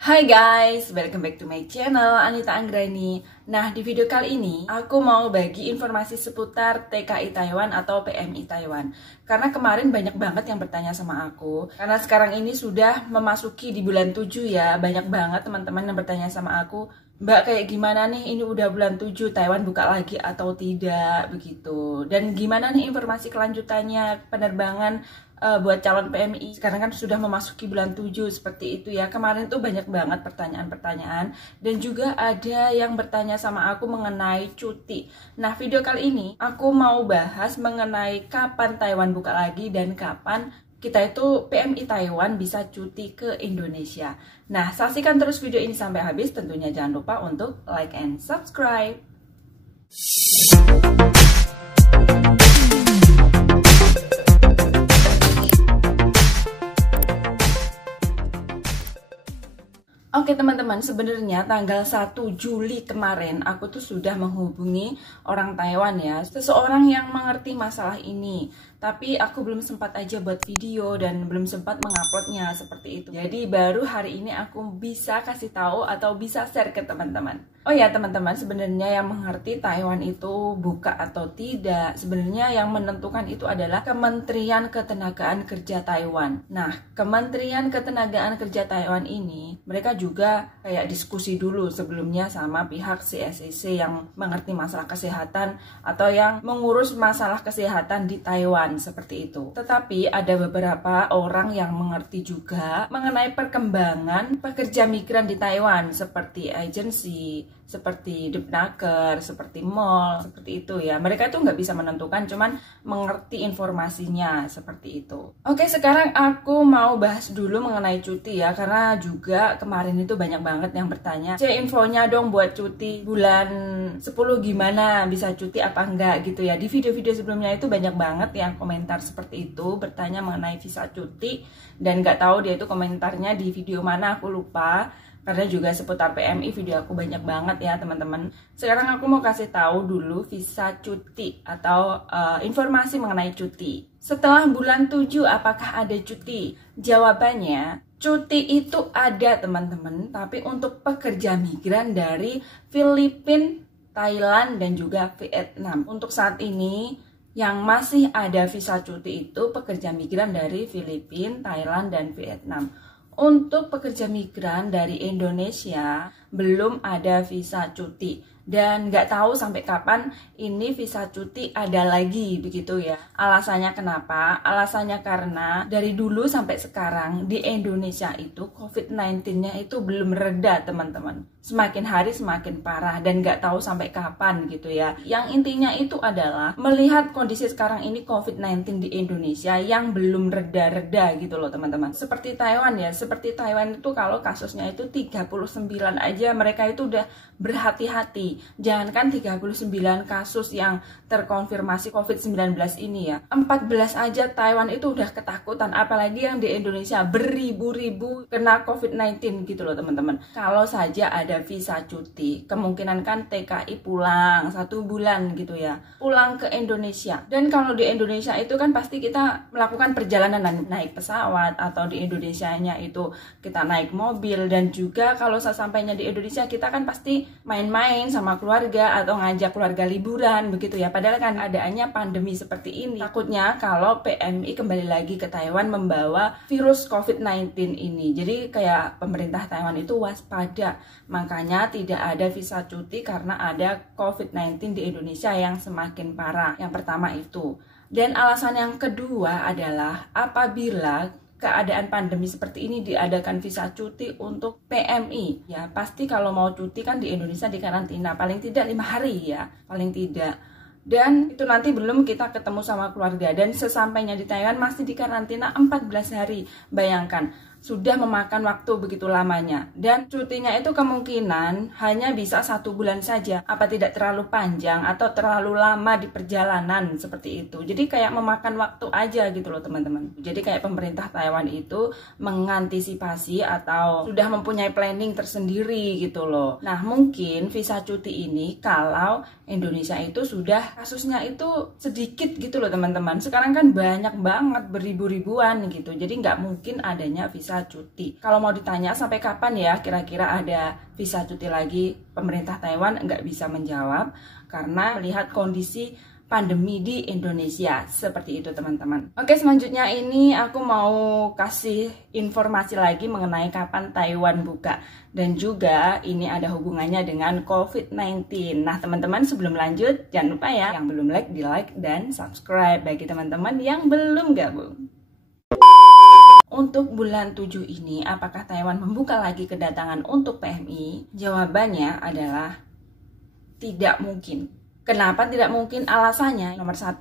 Hai guys, welcome back to my channel Anita Anggrani. Nah, di video kali ini aku mau bagi informasi seputar TKI Taiwan atau PMI Taiwan. Karena kemarin banyak banget yang bertanya sama aku. Karena sekarang ini sudah memasuki di bulan 7 ya. Banyak banget teman-teman yang bertanya sama aku, Mbak, kayak gimana nih, ini udah bulan 7, Taiwan buka lagi atau tidak, begitu. Dan gimana nih informasi kelanjutannya penerbangan buat calon PMI. Sekarang kan sudah memasuki bulan 7, seperti itu ya. Kemarin tuh banyak banget pertanyaan-pertanyaan. Dan juga ada yang bertanya sama aku mengenai cuti. Nah, video kali ini aku mau bahas mengenai kapan Taiwan buka lagi dan kapan kita itu PMI Taiwan bisa cuti ke Indonesia. Nah, saksikan terus video ini sampai habis. Tentunya jangan lupa untuk like and subscribe. Oke teman-teman, sebenarnya tanggal 1 Juli kemarin aku tuh sudah menghubungi orang Taiwan ya, seseorang yang mengerti masalah ini. Tapi aku belum sempat aja buat video dan belum sempat menguploadnya seperti itu. Jadi baru hari ini aku bisa kasih tahu atau bisa share ke teman-teman. Oh ya teman-teman, sebenarnya yang mengerti Taiwan itu buka atau tidak, sebenarnya yang menentukan itu adalah Kementerian Ketenagaan Kerja Taiwan. Nah, Kementerian Ketenagaan Kerja Taiwan ini mereka juga kayak diskusi dulu sebelumnya sama pihak CSCC yang mengerti masalah kesehatan atau yang mengurus masalah kesehatan di Taiwan seperti itu. Tetapi ada beberapa orang yang mengerti juga mengenai perkembangan pekerja migran di Taiwan seperti agensi, seperti Depnaker, seperti mall, seperti itu ya. Mereka itu nggak bisa menentukan, cuman mengerti informasinya seperti itu. Oke, sekarang aku mau bahas dulu mengenai cuti ya, karena juga kemarin itu banyak banget yang bertanya, infonya dong buat cuti bulan 10 gimana, bisa cuti apa enggak gitu ya. Di video-video sebelumnya itu banyak banget yang komentar seperti itu, bertanya mengenai visa cuti, dan nggak tahu dia itu komentarnya di video mana, aku lupa. Karena juga seputar PMI video aku banyak banget ya teman-teman. Sekarang aku mau kasih tahu dulu visa cuti atau informasi mengenai cuti. Setelah bulan 7 apakah ada cuti? Jawabannya, cuti itu ada teman-teman, tapi untuk pekerja migran dari Filipina, Thailand, dan juga Vietnam. Untuk saat ini yang masih ada visa cuti itu pekerja migran dari Filipina, Thailand, dan Vietnam. Untuk pekerja migran dari Indonesia belum ada visa cuti dan nggak tahu sampai kapan ini visa cuti ada lagi begitu ya. Alasannya kenapa? Alasannya karena dari dulu sampai sekarang di Indonesia itu COVID-19-nya itu belum reda teman-teman. Semakin hari semakin parah dan nggak tahu sampai kapan gitu ya. Yang intinya itu adalah melihat kondisi sekarang ini COVID-19 di Indonesia yang belum reda-reda gitu loh teman-teman. Seperti Taiwan ya, seperti Taiwan itu kalau kasusnya itu 39 aja mereka itu udah berhati-hati. Jangankan 39 kasus yang terkonfirmasi COVID-19 ini ya, 14 aja Taiwan itu udah ketakutan, apalagi yang di Indonesia beribu-ribu kena COVID-19 gitu loh teman-teman. Kalau saja ada visa cuti, kemungkinan kan TKI pulang 1 bulan gitu ya, pulang ke Indonesia. Dan kalau di Indonesia itu kan pasti kita melakukan perjalanan naik pesawat, atau di Indonesianya itu kita naik mobil, dan juga kalau sesampainya di Indonesia kita kan pasti main-main sama keluarga atau ngajak keluarga liburan begitu ya. Padahal kan adaannya pandemi seperti ini. Takutnya kalau PMI kembali lagi ke Taiwan membawa virus COVID-19 ini. Jadi kayak pemerintah Taiwan itu waspada. Makanya tidak ada visa cuti karena ada COVID-19 di Indonesia yang semakin parah. Yang pertama itu. Dan alasan yang kedua adalah apabila keadaan pandemi seperti ini diadakan visa cuti untuk PMI ya, pasti kalau mau cuti kan di Indonesia di karantina paling tidak 5 hari ya, paling tidak. Dan itu nanti belum kita ketemu sama keluarga, dan sesampainya di Taiwan masih di karantina 14 hari. Bayangkan, sudah memakan waktu begitu lamanya. Dan cutinya itu kemungkinan hanya bisa 1 bulan saja. Apa tidak terlalu panjang atau terlalu lama di perjalanan seperti itu. Jadi kayak memakan waktu aja gitu loh teman-teman. Jadi kayak pemerintah Taiwan itu mengantisipasi atau sudah mempunyai planning tersendiri gitu loh. Nah mungkin visa cuti ini kalau Indonesia itu sudah kasusnya itu sedikit gitu loh teman-teman. Sekarang kan banyak banget, beribu-ribuan gitu. Jadi nggak mungkin adanya visa visa cuti. Kalau mau ditanya sampai kapan ya kira-kira ada visa cuti lagi, pemerintah Taiwan nggak bisa menjawab karena melihat kondisi pandemi di Indonesia. Seperti itu teman-teman. Oke, selanjutnya ini aku mau kasih informasi lagi mengenai kapan Taiwan buka. Dan juga ini ada hubungannya dengan COVID-19. Nah teman-teman, sebelum lanjut jangan lupa ya, yang belum like di like dan subscribe bagi teman-teman yang belum gabung. Untuk bulan 7 ini, apakah Taiwan membuka lagi kedatangan untuk PMI? Jawabannya adalah tidak mungkin. Kenapa tidak mungkin? Alasannya, nomor 1,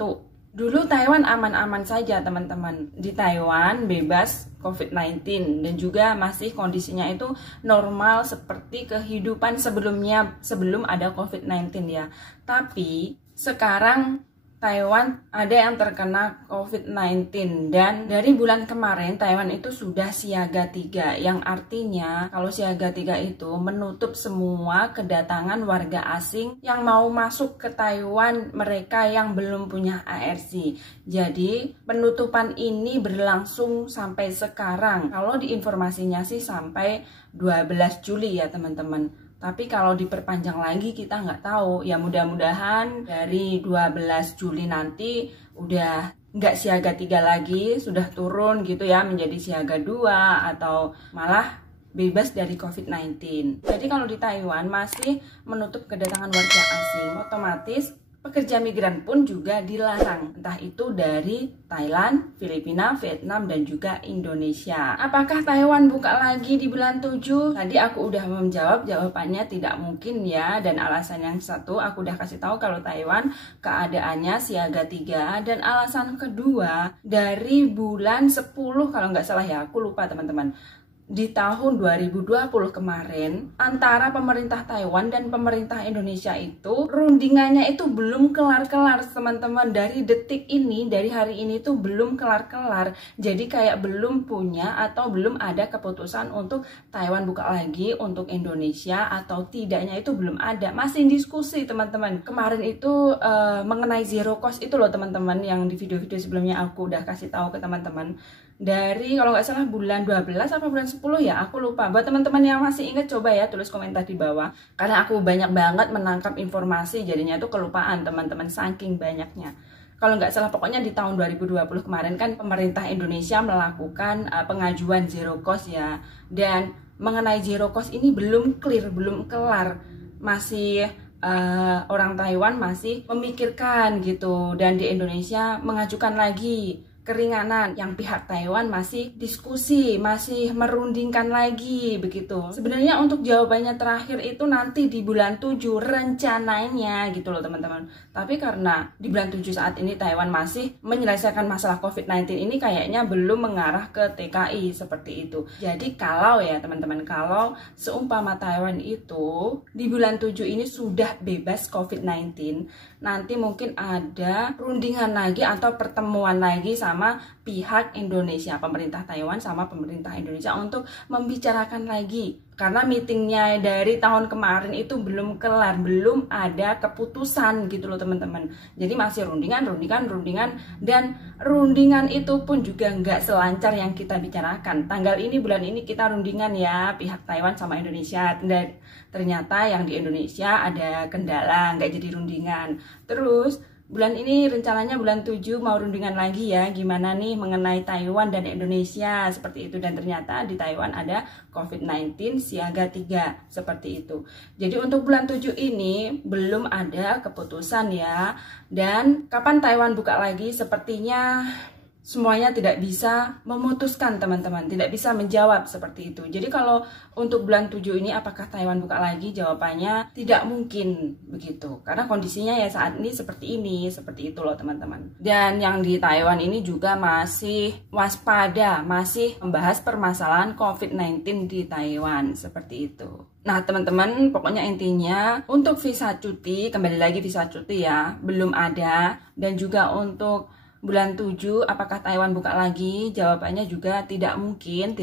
dulu Taiwan aman-aman saja teman-teman. Di Taiwan bebas COVID-19 dan juga masih kondisinya itu normal seperti kehidupan sebelumnya, sebelum ada COVID-19 ya. Tapi sekarang Taiwan ada yang terkena COVID-19 dan dari bulan kemarin Taiwan itu sudah siaga 3, yang artinya kalau siaga 3 itu menutup semua kedatangan warga asing yang mau masuk ke Taiwan, mereka yang belum punya ARC. Jadi penutupan ini berlangsung sampai sekarang. Kalau di informasinya sih sampai 12 Juli ya teman-teman. Tapi kalau diperpanjang lagi kita nggak tahu. Ya mudah-mudahan dari 12 Juli nanti udah nggak siaga 3 lagi, sudah turun gitu ya menjadi siaga 2 atau malah bebas dari COVID-19. Jadi kalau di Taiwan masih menutup kedatangan warga asing, otomatis pekerja migran pun juga dilarang, entah itu dari Thailand, Filipina, Vietnam, dan juga Indonesia. Apakah Taiwan buka lagi di bulan 7? Tadi aku udah menjawab, jawabannya tidak mungkin ya. Dan alasan yang satu aku udah kasih tahu kalau Taiwan keadaannya siaga 3. Dan alasan kedua, dari bulan 10 kalau nggak salah ya, aku lupa teman-teman. Di tahun 2020 kemarin antara pemerintah Taiwan dan pemerintah Indonesia itu rundingannya itu belum kelar-kelar teman-teman. Dari detik ini, dari hari ini tuh belum kelar-kelar. Jadi kayak belum punya atau belum ada keputusan untuk Taiwan buka lagi untuk Indonesia atau tidaknya itu belum ada. Masih diskusi teman-teman. Kemarin itu mengenai zero cost itu loh teman-teman, yang di video-video sebelumnya aku udah kasih tahu ke teman-teman. Dari kalau nggak salah bulan 12 apa bulan 10 ya, aku lupa. Buat teman-teman yang masih ingat coba ya tulis komentar di bawah. Karena aku banyak banget menangkap informasi, jadinya itu kelupaan teman-teman saking banyaknya. Kalau nggak salah pokoknya di tahun 2020 kemarin kan pemerintah Indonesia melakukan pengajuan zero cost ya. Dan mengenai zero cost ini belum clear, belum kelar. Masih orang Taiwan masih memikirkan gitu, dan di Indonesia mengajukan lagi keringanan, yang pihak Taiwan masih diskusi, masih merundingkan lagi begitu. Sebenarnya untuk jawabannya terakhir itu nanti di bulan 7 rencananya gitu loh teman-teman. Tapi karena di bulan 7 saat ini Taiwan masih menyelesaikan masalah COVID-19 ini, kayaknya belum mengarah ke TKI seperti itu. Jadi kalau ya teman-teman, kalau seumpama Taiwan itu di bulan 7 ini sudah bebas COVID-19, nanti mungkin ada rundingan lagi atau pertemuan lagi sama pihak Indonesia, pemerintah Taiwan sama pemerintah Indonesia untuk membicarakan lagi. Karena meetingnya dari tahun kemarin itu belum kelar, belum ada keputusan gitu loh teman-teman. Jadi masih rundingan, dan rundingan itu pun juga nggak selancar yang kita bicarakan. Tanggal ini, bulan ini kita rundingan ya, pihak Taiwan sama Indonesia. Dan ternyata yang di Indonesia ada kendala, nggak jadi rundingan. Terus bulan ini rencananya bulan 7 mau rundingan lagi ya, gimana nih mengenai Taiwan dan Indonesia seperti itu. Dan ternyata di Taiwan ada COVID-19 siaga 3 seperti itu. Jadi untuk bulan 7 ini belum ada keputusan ya. Dan kapan Taiwan buka lagi sepertinya semuanya tidak bisa memutuskan teman-teman, tidak bisa menjawab seperti itu. Jadi kalau untuk bulan 7 ini apakah Taiwan buka lagi, jawabannya tidak mungkin begitu. Karena kondisinya ya saat ini seperti itu loh teman-teman. Dan yang di Taiwan ini juga masih waspada, masih membahas permasalahan COVID-19 di Taiwan seperti itu. Nah teman-teman, pokoknya intinya untuk visa cuti, kembali lagi visa cuti ya, belum ada. Dan juga untuk bulan 7 apakah Taiwan buka lagi? Jawabannya juga tidak mungkin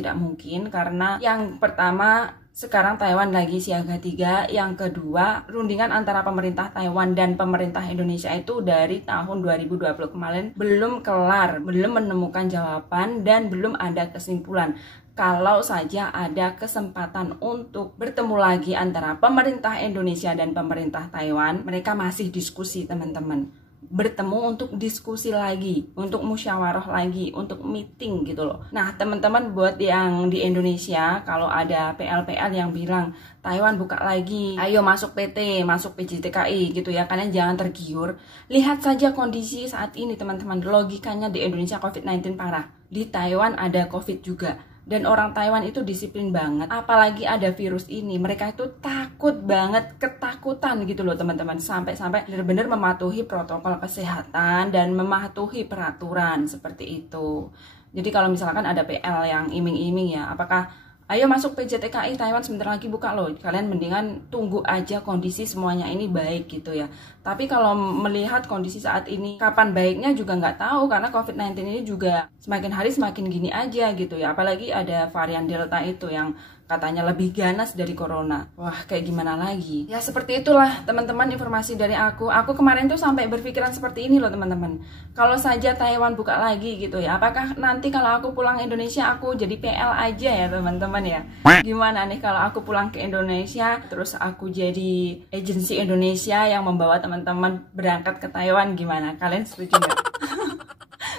karena yang pertama sekarang Taiwan lagi siaga 3, yang kedua rundingan antara pemerintah Taiwan dan pemerintah Indonesia itu dari tahun 2020 kemarin belum kelar, belum menemukan jawaban dan belum ada kesimpulan. kalau saja ada kesempatan untuk bertemu lagi antara pemerintah Indonesia dan pemerintah Taiwan, mereka masih diskusi teman-teman. Bertemu untuk diskusi lagi, untuk musyawarah lagi, untuk meeting gitu loh. Nah teman-teman buat yang di Indonesia, kalau ada PL-PL yang bilang Taiwan buka lagi, ayo masuk PT, masuk PJTKI gitu ya, kalian jangan tergiur. Lihat saja kondisi saat ini teman-teman, logikanya di Indonesia COVID-19 parah, di Taiwan ada COVID juga. Dan orang Taiwan itu disiplin banget, apalagi ada virus ini, mereka itu takut banget, ketakutan gitu loh teman-teman, sampai-sampai benar-benar mematuhi protokol kesehatan dan mematuhi peraturan seperti itu. Jadi kalau misalkan ada PL yang iming-iming ya, apakah ayo masuk PJTKI Taiwan sebentar lagi buka loh, kalian mendingan tunggu aja kondisi semuanya ini baik gitu ya. Tapi kalau melihat kondisi saat ini, kapan baiknya juga nggak tahu, karena COVID-19 ini juga semakin hari semakin gini aja gitu ya. Apalagi ada varian Delta itu yang katanya lebih ganas dari corona. Wah, kayak gimana lagi? Ya seperti itulah teman-teman informasi dari aku. Aku kemarin tuh sampai berpikiran seperti ini loh teman-teman. Kalau saja Taiwan buka lagi gitu ya, apakah nanti kalau aku pulang Indonesia aku jadi PL aja ya teman-teman ya? Gimana nih kalau aku pulang ke Indonesia terus aku jadi agensi Indonesia yang membawa teman-teman berangkat ke Taiwan, gimana? Kalian setuju nggak?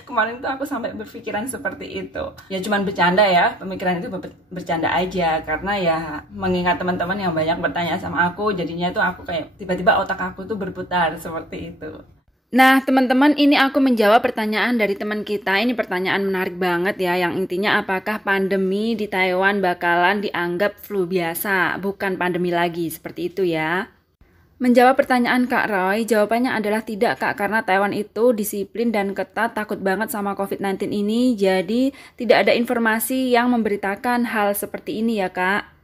Kemarin tuh aku sampai berpikiran seperti itu. Ya cuman bercanda ya, pemikiran itu bercanda aja. Karena ya mengingat teman-teman yang banyak bertanya sama aku, jadinya tuh aku kayak tiba-tiba otak aku tuh berputar seperti itu. Nah teman-teman, ini aku menjawab pertanyaan dari teman kita. Ini pertanyaan menarik banget ya, yang intinya apakah pandemi di Taiwan bakalan dianggap flu biasa, bukan pandemi lagi, seperti itu ya. Menjawab pertanyaan Kak Roy, jawabannya adalah tidak Kak, karena Taiwan itu disiplin dan ketat, takut banget sama COVID-19 ini, jadi tidak ada informasi yang memberitakan hal seperti ini ya Kak.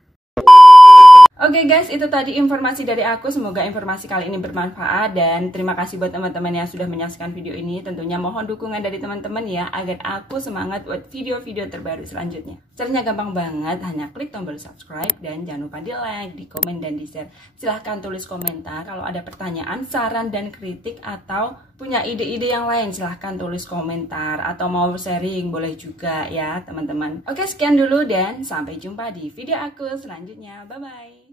Oke guys, itu tadi informasi dari aku. Semoga informasi kali ini bermanfaat, dan terima kasih buat teman-teman yang sudah menyaksikan video ini. Tentunya mohon dukungan dari teman-teman ya, agar aku semangat buat video-video terbaru selanjutnya. Caranya gampang banget, hanya klik tombol subscribe dan jangan lupa di like, di komen, dan di share. Silahkan tulis komentar kalau ada pertanyaan, saran, dan kritik, atau punya ide-ide yang lain. Silahkan tulis komentar, atau mau sharing boleh juga ya teman-teman. Oke, sekian dulu dan sampai jumpa di video aku selanjutnya. Bye-bye.